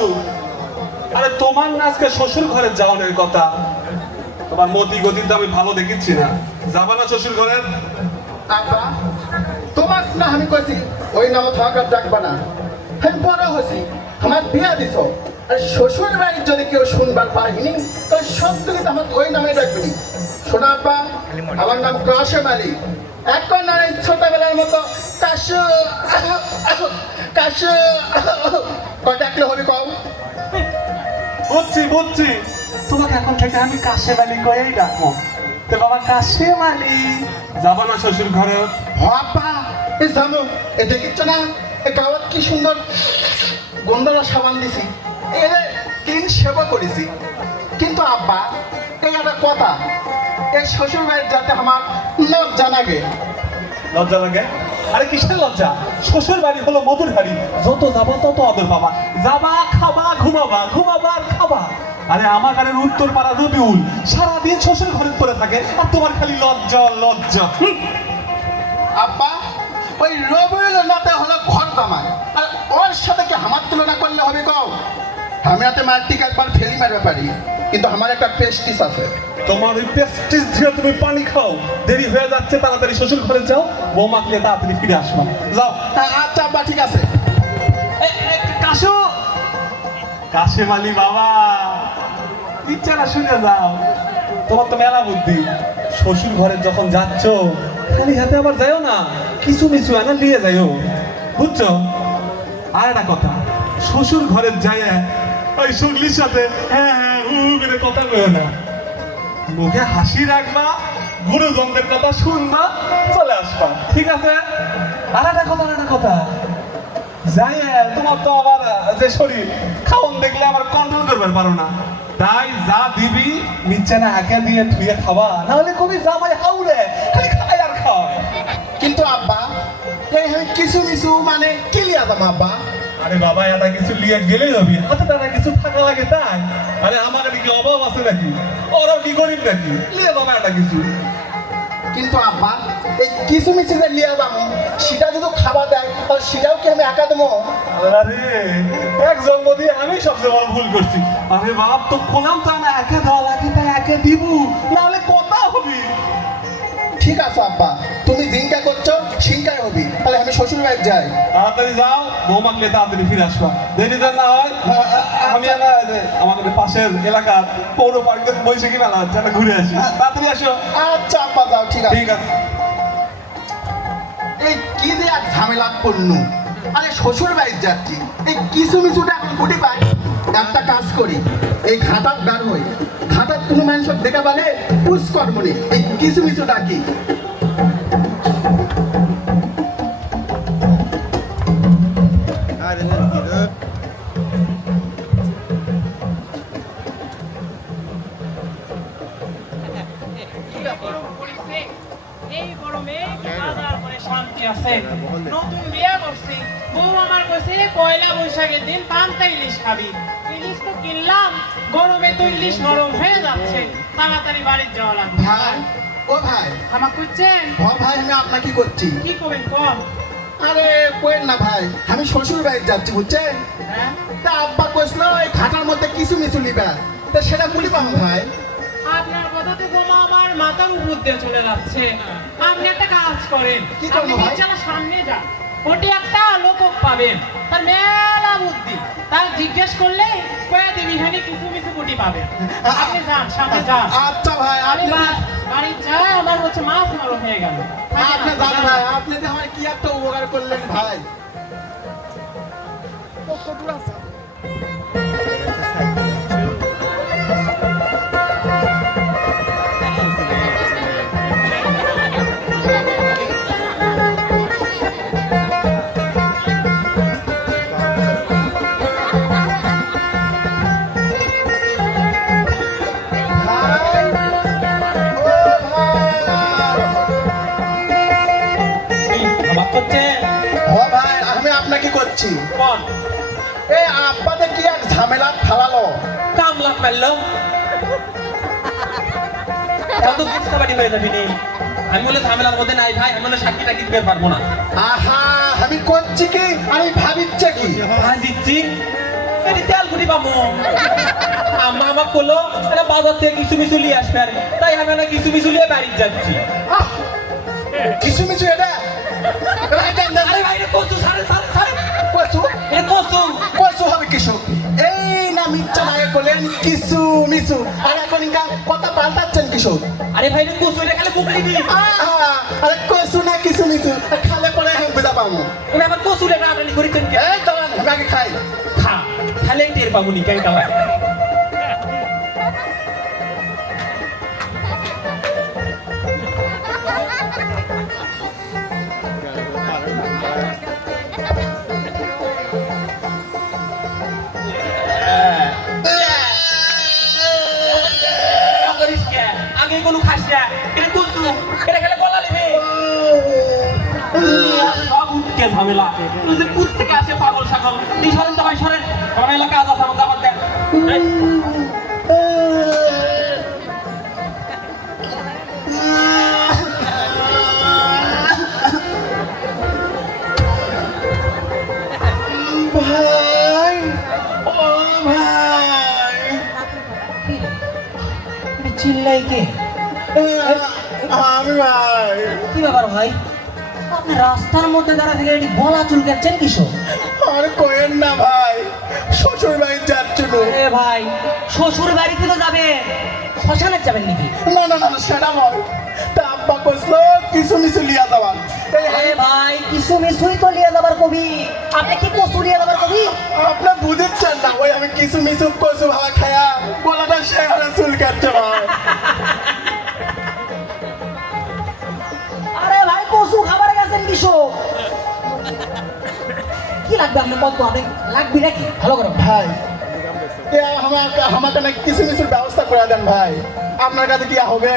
কাশু আরে তোমার না আজকে শ্বশুর ঘরে যাওয়ানোর কথা। তোমার মতি গতি তো আমি ভালো দেখিচ্ছি না। যাবা না শ্বশুর আব্বা, তোমাক না আমি কইছি, ওই নাম থাকার ডাকবা না। আমি বড় হয়েছি আমার বিয়া দিছ। আর শ্বশুর বাড়ির যদি কেউ শুনবার পারিনি, তাহলে সব থেকে আমার ওই নামে ডাকবি। শোনা আব্বা, আমার নাম কাশেম আলী এখন আর ছোটবেলার মতো কাশু কাশু কয় ডাকলে হবে কম। বুঝছি বুঝছি। তোমাকে এখন থেকে আমি কাশেম আলী কয়েই ডাকবো। তো বাবা কাশেম আলী যাবা না শ্বশুর ঘরে। বাবা এ জানো এ দেখিচ্ছ না? এ গাওয়াত কি সুন্দর গন্ডলা সাবান দিছি। এরে তিন সেবা করেছি। কিন্তু আব্বা এই একটা কথা এই শ্বশুর বাড়ির যাতে আমার লজ্জা লাগে। লজ্জা লাগে? আরে কিসের লজ্জা। শ্বশুর বাড়ি হলো মধুর বাড়ি যত যাবা তত আদর পাবা। যাবা, খাবা, ঘুমাবা ঘুমাবা আর খাবা। আরে আমার গাড়ির উত্তর পাড়া রবিউল সারাদিন শ্বশুর ঘরে পড়ে থাকে আর তোমার খালি লজ্জা লজ্জা। আব্বা, ওই রবিউল নাতে হলো ঘর জামাই। আর ওর সাথে কি আমার তুলনা করলে হবে কও? আমি হাতে মারটিকে একবার ফেলি মারবে পারি। কিন্তু আমার একটা পেস্টিস আছে। তোমার ওই পেস্টিস দিয়ে তুমি পানি খাও। দেরি হয়ে যাচ্ছে তাড়াতাড়ি শ্বশুর ঘরে যাও। বৌমা নিয়ে তাড়াতাড়ি ফিরে আসবা। যাও। আচ্ছা আব্বা ঠিক আছে। কাশো! কাশে মালি বাবা। ইচ্ছা শুনে যাও। তোমার তো মেলা বুদ্ধি। শ্বশুর ঘরে যখন যাচ্ছ খালি হাতে আবার যাইও না কিছু মিছু আনা নিয়ে যাইও। বুঝছ? আর একটা কথা শ্বশুর ঘরে যায় ওই শুকলির সাথে হ্যাঁ হ্যাঁ উ করে কথা কইও না। মুখে হাসি রাখবা, গুরুজনদের কথা শুনবা, চলে আসবা। ঠিক আছে? আর একটা কথা একটা কথা। যাই, তোমার তো আবার, যে শরীর, খাওন দেখলে আবার কন্ট্রোল করবার পারো না। তাই যা দিবি, নিচে না হাঁকে দিয়ে ধুয়ে খাবা। নাহলে কবি জামাই হাউরে খালি খায় আর খাওয়ায় কিন্তু আব্বা এই কিছু কিছু মানে কিলিয়া দাম আব্বা। আরে বাবা এটা কিছু লিয়ে গেলেই হবে। হাতে টাকা কিছু থাকা লাগে তাই? আরে আমার কি অভাব আছে নাকি? ওরাও কি গরিব নাকি? লিয়ে বাবা এটা কিছু। কিন্তু আব্বা এই কিছু মিছি যে লিয়া দাম সেটা যদি খাবার দেয় তাহলে সেটাও কি আমি একা দেবো? আরে এক জন্ম দিয়ে আমি সবচেয়ে বড় ভুল করছি। আরে বাপ তো খোলাম তো আমি একে দেওয়া লাগে তাই একে দিব। নাহলে কথা হবে? ঠিক আছে আব্বা তুমি জিঙ্কা শ্বশুর বাড়ি যাই। তাড়াতাড়ি যাও বৌমাকে নিয়ে তাড়াতাড়ি ফিরে আসবা। দেরি যেন না হয় আমি না আমাদের পাশের এলাকার পৌর পার্কের বৈশাখী মেলা হচ্ছে একটা ঘুরে আসি। তাড়াতাড়ি আসো। আচ্ছা আব্বা যাও ঠিক আছে। ঠিক আছে। এই কি যে এক ঝামেলা পণ্য আরে শ্বশুর বাড়ি যাচ্ছি এই কিছু মিছুটা এখন কুটি পাই একটা কাজ করি এই ঘাটার গান হই। ঘাটার কোনো মানুষ দেখা পালে পুষ কর্মনি এই কিছু মিছুটা কি? বৈশাখের দিন পান্তা ইলিশ খাবি। ইলিশ তো কিনলাম গরমে তো ইলিশ নরম হয়ে যাচ্ছে। তাড়াতাড়ি বাড়ির যাওয়া লাগবে ভাই ও ভাই। আমার করছেন? হ ভাই আমি আপনাকে কি করছি? কি করবেন কম আরে কোয়েন না ভাই আমি শ্বশুর বাড়ি যাচ্ছি বুঝছেন? হ্যাঁ? তা আব্বা কইছিল এই ঘাটার মধ্যে কিছু মিছু নিবা? তা সেটা বলি পাবো ভাই। আপনার কথাতে বোমা আমার মাথার উপর দিয়ে চলে যাচ্ছে। আপনি একটা কাজ করেন। কি করব ভাই? সামনে যান। ওটি একটা লোকক পাবেন তার মেলা বুদ্ধি। তার জিজ্ঞেস করলে কয়া দিবি হ্যাঁ কিছু কিছু কোটি পাবেন আপনি যান সামনে যান। আচ্ছা ভাই আমি আপনি বাড়ি যায় আমার হচ্ছে মাছ নরম হয়ে গেল। আপনি যান ভাই আপনি যে আমার কি একটা উপকার করলেন ভাই। ভাই এই আব্বাতে কি এক ঝামেলা ফালালো কামলা পারল তাও বুঝতে পারি হয়ে যাবি নি আমি বলে ঝামেলার মধ্যে নাই ভাই আমি বলে সাক্ষী টাকি দিতে পারব না। আহা আমি করছি কি? আমি ভাবিচ্ছে কি? ভাই এটি তেল কুটি পাবো আম্মা আমাক করল এটা বাজার থেকে কিছু মিছু নিয়ে আসবে আর তাই আমি না কিছু মিছু নিয়ে বাড়ি যাচ্ছি। কিছু মিছু এটা? আরে ভাই কচু এটা কচু কচু হবে কিছু এই না মিথ্যা মায়ে করলেন কিছু মিছু আর এখন ইনকা কথা পাল্টাচ্ছেন কিছু আরে ভাই এটা কচু এটা খালে বুক দি! আরে কচু না কিছু মিছু খালে পরে আমি বুঝা পাবো তুমি আবার কচু রে টাটানি করেছেন কে? এই তো আমি আগে খাই। খা খালে টের পাবো নি কেন খাওয়া এটা এটা খেলে গলা নেবে সব ঝামেলা তুই যে কুত থেকে আসে পাগল ছাগল? এই সরেন তো ভাই সরেন। আমার এলাকা আজ আছে আমার যাবার দেন। ভাই ও ভাই। চিল্লাই কে? আমি ভাই কি ব্যাপার ভাই? আপনি রাস্তার মধ্যে দাঁড়া থেকে এটি গলা চুলকাচ্ছেন কিসব আর কোয়েন না ভাই শ্বশুর বাড়ি যাচ্ছিল এ ভাই শ্বশুর বাড়িতে তো যাবে শ্মশানে যাবেন নাকি? না না না সেটা নয়। তা আব্বা কইছিল কিছু মিছু লিয়া যাওয়া এই ভাই কিছু মিছুই তো লিয়ে যাবার কবি। আপনি কি কচু লিয়ে যাবার কবি? আপনি বুঝেছেন না ওই আমি কিছু মিছু কচু ভাবা খায়া গলাটা শেয়ারে চুল কাটছে ভাই। কচু খাবার গেছেন কিসব কি লাগবে আপনি কত আপনি লাগবে নাকি? ভালো করো ভাই আমাকে আমাকে না কিছু ব্যবস্থা করে দেন ভাই। আপনার কাছে কি হবে?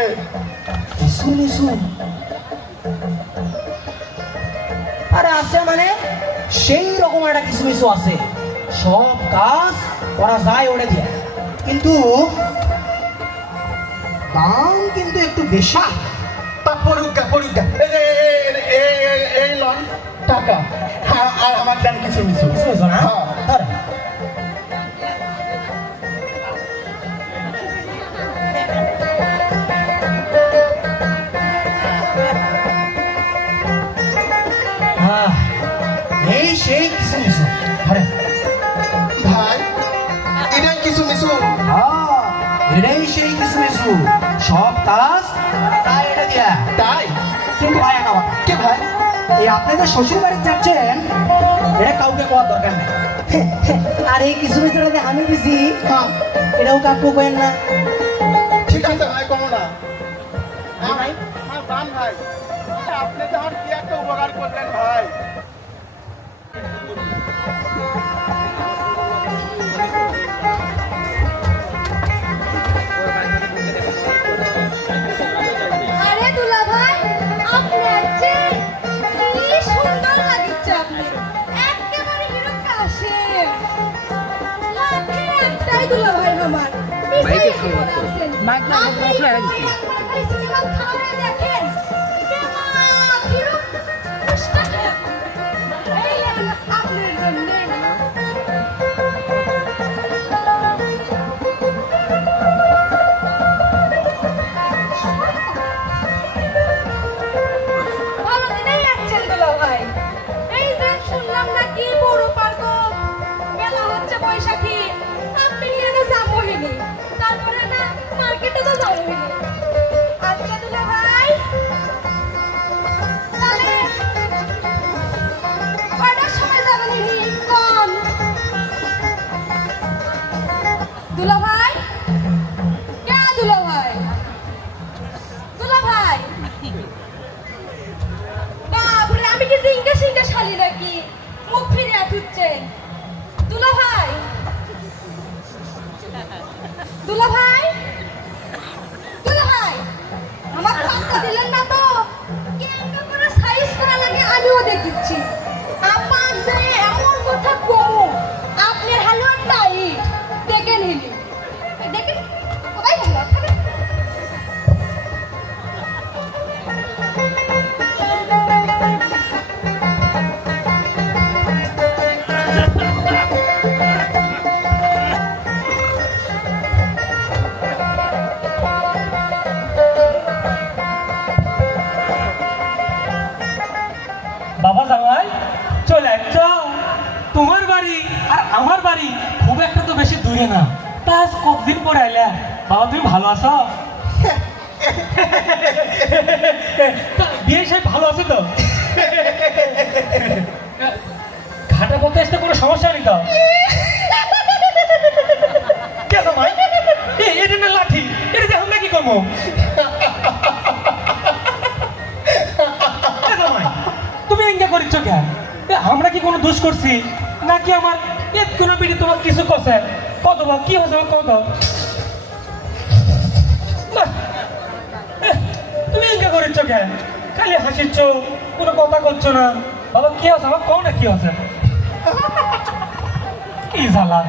কিছু আরে আছে মানে? সেই রকম একটা কিছু মিছু আছে। সব কাজ করা যায় ওটা দিয়ে। কিন্তু দাম কিন্তু একটু বেশি। তা পড়ুকা পড়ুকা এই লন। টাকা। হ্যাঁ, আর আমার দেন কিছু কিছু হ্যাঁ। এই সেই কিছু মিছু ধরেন। ভাই এটাই কিছু আহ, এটাই সেই কিছু মিছু সব কাজ তাই এটা দিয়া। তাই? কিন্তু ভাই একা কথা কে ভাই? এই আপনি যে শ্বশুর বাড়ি যাচ্ছেন এটা কাউকে কোয়ার দরকার নেই। আর এই কিছু বিচারে আমি দিছি হ্যাঁ। এটাও কাকু কেন না। ঠিক আছে ভাই কমো না। হ্যাঁ ভাই? ভাই। আপনি তো আর কি একটা উপকার করলেন ভাই। আছেন আপনি একবারে সিনেমা খাওয়া দেখেন জিঙ্গা সিঙ্গা শালি নাকি মুখ ফিরে আতুচ্ছে দুলা আমার বাড়ি খুব একটা তো বেশি দূরে না। তা কতদিন পরে আইলা? বাবা, তুমি ভালো আছো? বিয়ে সাহেব ভালো আছে তো? ঘাটা পথে আসতে কোনো সমস্যা নেই তো? লাঠি এটা দিয়ে আমরা কি তুমি এঙ্গে করিচ্ছ কেন? আমরা কি কোনো দোষ করছি? নাকি আমার কোনো বিড়ি তোমার কিছু করছে কত বা কি হয়েছে কত? তুমি এঙ্গে করিচ্ছ কেন? খালি হাসিচ্ছ, কোনো কথা করছ না। বাবা, কি হচ্ছে আমার কও না কি হচ্ছে কি জ্বালা?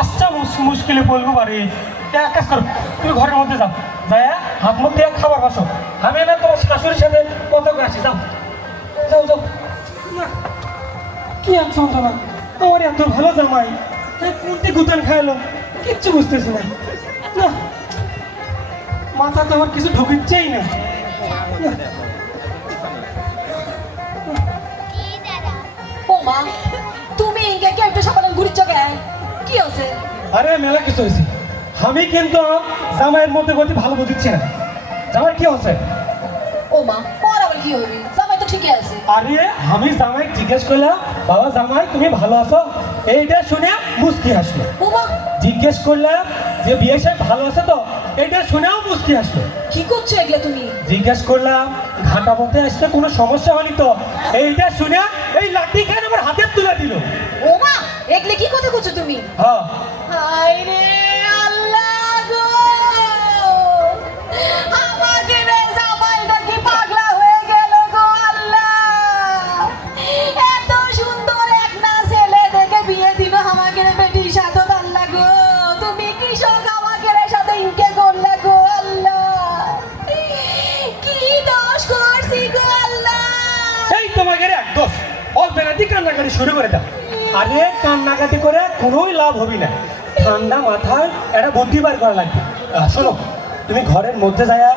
আচ্ছা মুশকিলে বলব বাড়ি। এক কাজ করো, তুমি ঘরের মধ্যে যাও। যাই হাত মুখ দিয়ে খাবার বসো। আমি না তোমার শাশুড়ির সাথে কথা করে আসি যাও। যাও যাও। কি আর যন্ত্রণা? আমার এত ভালো জামাই। কোনটি গুতান খাইলো। কিচ্ছু বুঝতেছি না। না মাথা তো আমার কিছু ঢুকিচ্ছেই না। ও মা তুমি ইনকে কে একটু সকালে ঘুরিচ্ছ কেন কি আছে আরে মেলা কিছু হয়েছে। আমি কিন্তু জামাইয়ের মধ্যে গতি ভালো বুঝিচ্ছি না। জামাই কি হচ্ছে ও মা ওর আবার কি হবি জামাই তো ঠিকই আছে। আরে আমি জামাই জিজ্ঞেস করলাম বাবা জামাই তুমি ভালো আছো? এইটা শুনে মুস্কি হাসলো। জিজ্ঞেস করলাম যে বিয়ে সাহেব ভালো আছে তো? এইটা শুনেও মুস্কি হাসলো। কি করছ এগুলা তুমি? জিজ্ঞেস করলাম ঘাটা পথে আসতে কোনো সমস্যা হয়নি তো? এইটা শুনে এই লাঠি খান আমার হাতে তুলে দিল। ও মা এগুলা কি কথা করছ তুমি? হ্যাঁ। হায় রে আল্লাহ গো! কান্নাকাটি শুরু করে দাও। আরে কান্নাকাটি করে কোনোই লাভ হবি না। ঠান্ডা মাথায় একটা বুদ্ধি বার করা লাগবে। শোনো তুমি ঘরের মধ্যে যায়া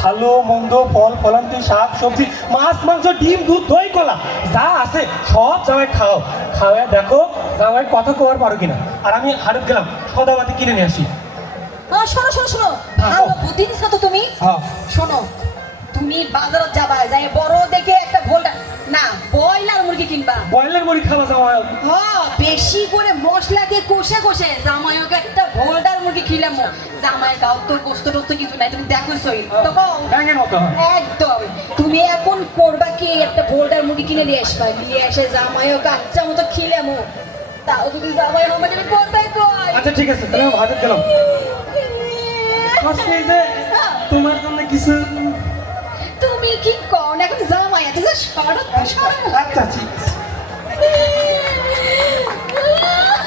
ভালো মন্দ ফল ফলান্তি শাক সবজি মাছ মাংস ডিম দুধ দই কলা যা আছে সব জামাই খাও। খাওয়া দেখো জামাই কথা কবার পারো কিনা। আর আমি হারত গেলাম সদাবাতি কিনে নিয়ে আসি। শোনো শোনো শোনো। হ্যাঁ, ভালো বুদ্ধি দিস না তো তুমি? হ্যাঁ। শোনো তুমি বাজারত যাবা যাই বড় দেখে একটা ভোলটা না বয়লার মুরগি কিনবা। বয়লার মুড়ি খাওয়া জামাই হ্যাঁ বেশি করে মশলা দিয়ে কষে কষে জামাইকে একটা ভোলডার মুরগি খিলাম জামাইয়ের গাও তো গোস্ত টোস্ত কিছু নাই তুমি দেখো সই। একদম। তুমি এখন করবা কি? একটা ভোলডার মুরগি কিনে নিয়ে আসবা। নিয়ে এসে জামাইও কাচ্চা মতো খিলামো তাও যদি জামাই আমাদের কোথায় কয় আচ্ছা ঠিক আছে তাহলে হাজত গেলাম তোমার জন্য কিছু তুমি কি কও না এখন জামাই আছে যে শরৎ শরৎ আচ্ছা ঠিক আছে।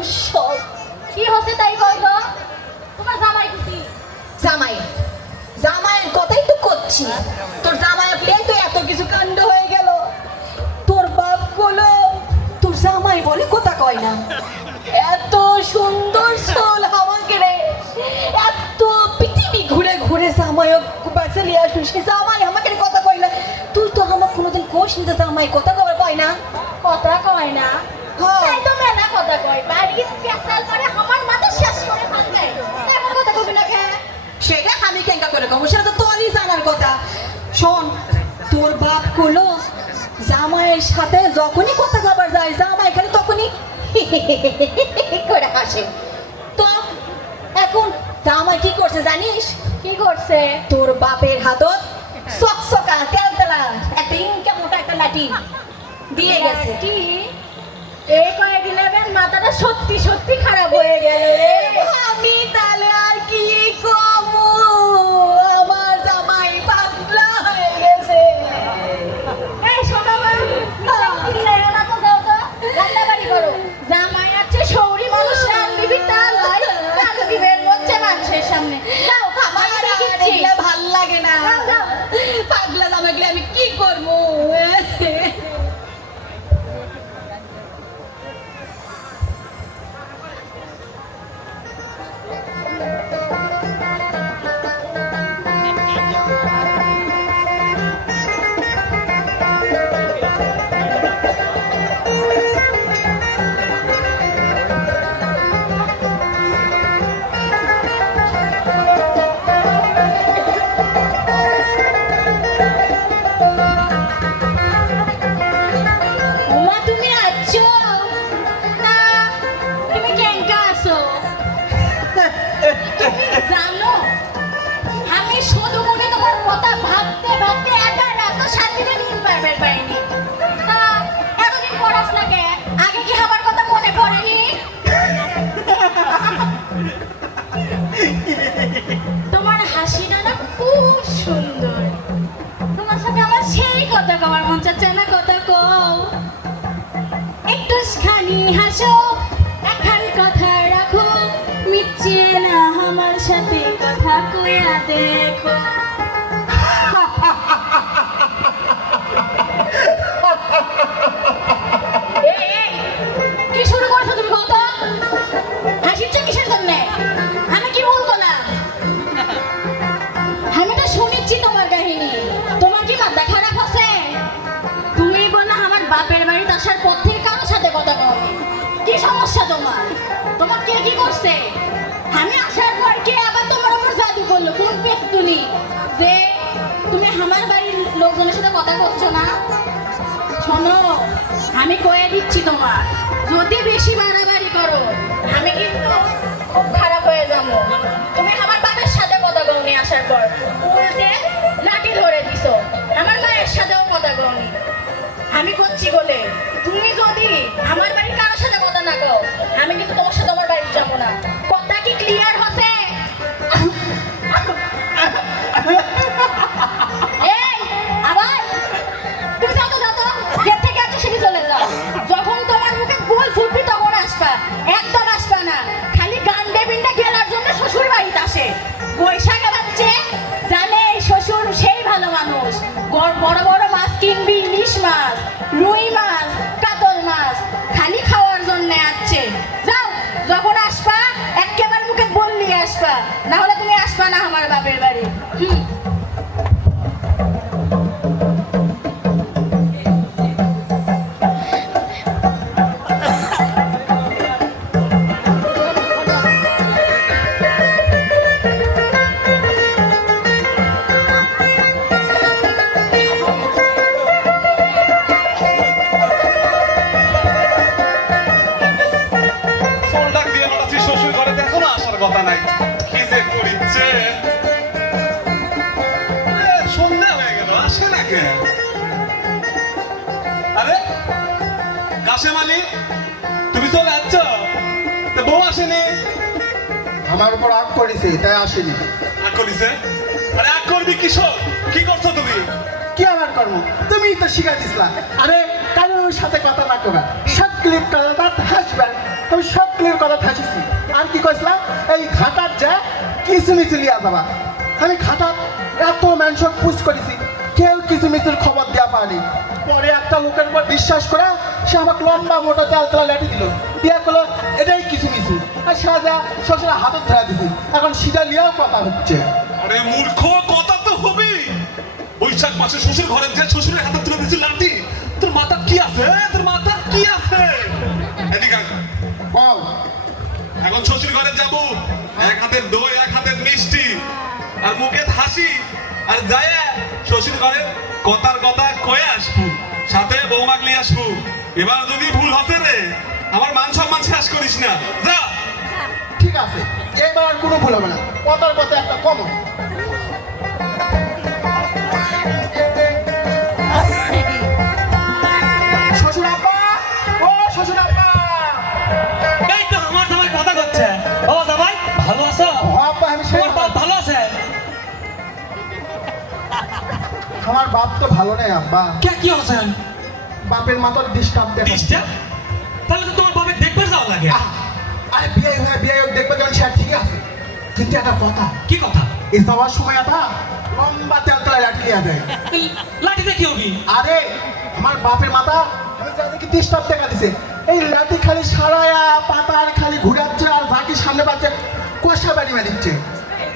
কপালেরই দোষ সব কি হচ্ছে তাই কইল তোমার জামাই খুশি জামাই। জামাইয়ের কথাই তো করছি। তোর জামাই পেয়ে তো এত কিছু কাণ্ড হয়ে গেল। তোর বাপগুলো তোর জামাই বলে কথা কয় না। এত সুন্দর সোল আমাকে রে। এত পৃথিবী ঘুরে ঘুরে জামাই বাচ্চা নিয়ে আসুন সে জামাই আমাকে কথা কয় না। তুই তো আমার কোনোদিন কোষ নিতে জামাই কথা কবার পায় না? কথা কয় না। তো মেলা কথা কয় বাড়ি পেশাল করে আমার মাথা শেষ করে ফেলবে এমন কথা কবি না খেয়ে সেটা আমি কেঙ্কা করে সেটা তো তোরই জানার কথা। শোন তোর বাপগুলো জামাইয়ের সাথে যখনই কথা খাবার যায় জামাই খালি তখনই করে হাসে। তো এখন জামাই কি করছে জানিস? কি করছে? তোর বাপের হাতত সকসকা তেলতেলা একটা ইনকা মোটা একটা লাঠি দিয়ে গেছে। কি এই কয়েক ইলেভেন মাথাটা সত্যি সত্যি খারাপ হয়ে গেল রে। হাসো কথা রাখো মিচ্ছে না আমার সাথে কথা কইয়া দেখো সমস্যা তোমার। তোমার কে কি করছে? আমি আসার পর কে আবার তোমার উপর জাদু করল? কোন পেটুনি যে তুমি আমার বাড়ির লোকজনের সাথে কথা করছ না? শোনো, আমি কয়ে দিচ্ছি তোমার, যদি বেশি বাড়াবাড়ি করো, আমি কিন্তু খুব খারাপ হয়ে যাব। তুমি আমার বাবার সাথে কথা বলনি আসার পর। উল্টে লাঠি ধরে দিছো। আমার মায়ের সাথেও কথা বলনি। আমি করছি বলে। তুমি যদি আমার বাড়ির কারোর সাথে কথা না কও আমি কিন্তু তোমার সাথে কেউ খবর দেওয়া পরে একটা উপর বিশ্বাস করে সে আমাকে লম্বা মোটা চাল চালা লেটি দিল। দিয়া করল এটাই কিছু মিছু আর সাজা শ্বশুর হাতত ধরা দিছি। এখন সিধা লিয়াও কথা হচ্ছে। আরে মূর্খ কথা তো হবেই। বৈশাখ মাসে শ্বশুর ঘরে যে শ্বশুরের হাতে তুলে লাঠি। তোর মাথা কি আছে? তোর মাথা কি আছে? এদিকে। এখন শ্বশুর ঘরে যাব। এক হাতের দই এক হাতের মিষ্টি আর মুখে হাসি। আর যায় শ্বশুর ঘরে কথার কথা কয়ে আসব। সাথে নিয়ে আসব। এবার যদি ভুল হতে রে আমার মান সম্মান শেষ করিস না। যা। ঠিক আছে এবার কোনো ভুল হবে না। কথার কথা একটা কম আমার বাপ আছে? আমার বাপ তো ভালো নেই আব্বা। কে কি আছেন বাপের মাথার ডিস্টার্ব দেখো তাহলে তো তোমার বাপের দেখবে যাওয়া লাগে। আরে বিয়ে হয়ে বিয়ে দেখবে যেমন সে ঠিক আছে। কিন্তু একটা কথা। কি কথা? এই যাওয়ার সময় একটা লম্বা তেল তলা লাঠি লিয়া যায়। এই লাঠিতে কি হবি? আরে আমার বাপের মাথা যাদেরকে ডিস্টার্ব দেখা দিছে। এই লাঠি খালি সারায়া পাতার খালি ঘুরাচ্ছে আর বাকি সামনে পাচ্ছে কষা বাড়ি মারিচ্ছে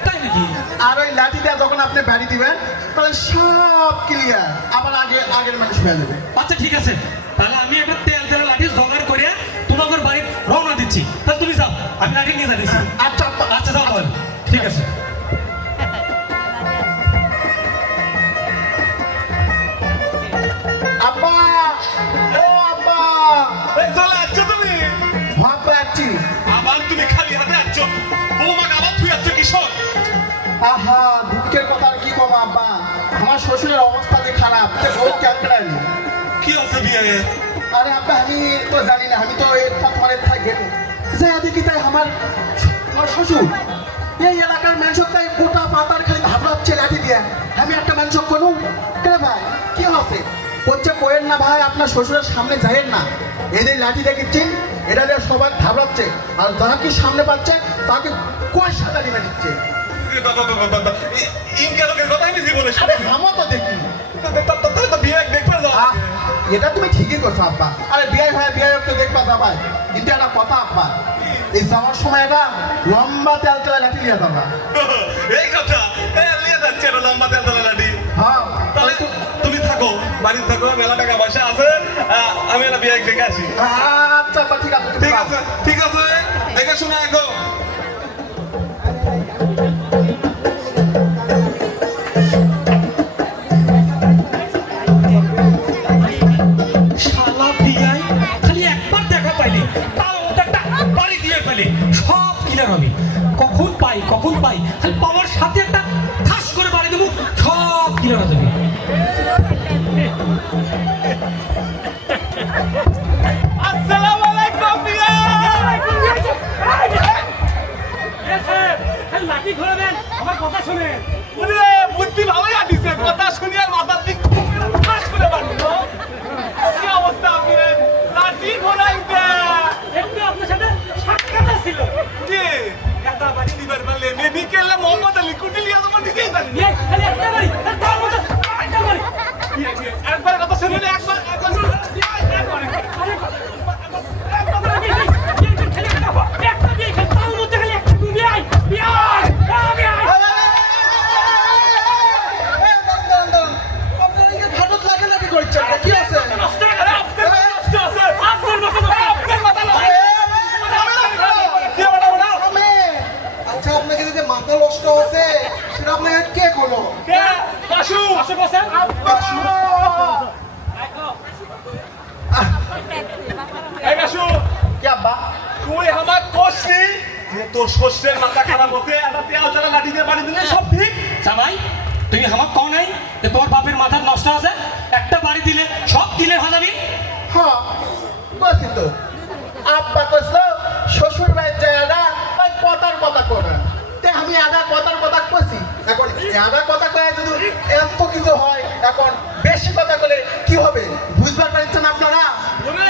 তাই নাকি? আর ওই লাঠি দিয়ে যখন আপনি বাড়ি দিবেন তাহলে সব ক্লিয়ার আবার আগে আগের মানুষ হয়ে যাবে। আচ্ছা ঠিক আছে। তাহলে আমি একটা দিচ্ছি তাহলে তুমি যাও। আমি লাঠি নিয়ে যাচ্ছি আচ্ছা আচ্ছা। যাও তাহলে। ঠিক আছে। আব্বা! ও আব্বা! এই চলে যাচ্ছ তুমি? ভাববা আছি আবার তুমি খালি হাতে যাচ্ছ? বৌমাকে আবার তুই যাচ্ছ কিশোর? আহা দুঃখের কথা আর কি কম আব্বা? আমার শ্বশুরের অবস্থা যে খারাপ বউ ক্যান্সারানি কি বিয়ে? আরে আব্বা আমি তো জানি না আমি তো এই তোমার থাকবেন যে তাই আমার আমার আমার শ্বশুর। এই এলাকার মানুষকে গোটা পাতার খালি ভাবলাচ্ছে লাঠি দিয়ে। আমি একটা মানুষ কোনো কে ভাই কি হবে হচ্ছে কোয়েন না ভাই আপনার শ্বশুরের সামনে যাইয়েন না। এদের লাঠি দেখেছেন এটা দিয়ে সবাই ভাবলাচ্ছে আর যারা কি সামনে পাচ্ছে তাকে দিচ্ছে ইনকে লোকের জীবনে আরে হামো তো দেখি। দেখবে আহ, এটা তুমি ঠিকই করছ আব্বা। আরে বিয়ে হয় বিয়ে তো দেখবা যাবাই কিন্তু একটা কথা আব্বা। এই যাওয়ার সময় এটা লম্বা তেল তেলা লাঠি নিয়ে যাবা। এই কথা লিয়ে যাচ্ছে এটা লম্বা তেল তেলা লাঠি। হ্যাঁ। তাহলে তুমি থাকো বাড়িতে থাকো মেলা টাকা পয়সা আছে আমি একটা বিয়ে দেখে আসি। আচ্ছা আচ্ছা ঠিক আছে ঠিক আছে ঠিক আছে। দেখে শুনে এখন দিলে সব দিলে হাজাবি হ্যাঁ বসি তো আব্বা কইছিল শ্বশুর বাড়ির জায়গাটা তাই কথার কথা করে তে আমি আদা কথার কথা কইছি। এখন আদা কথা কয়ে যদি এত কিছু হয় এখন বেশি কথা কলে কি হবে? বুঝবার পারছেন আপনারা? ওরে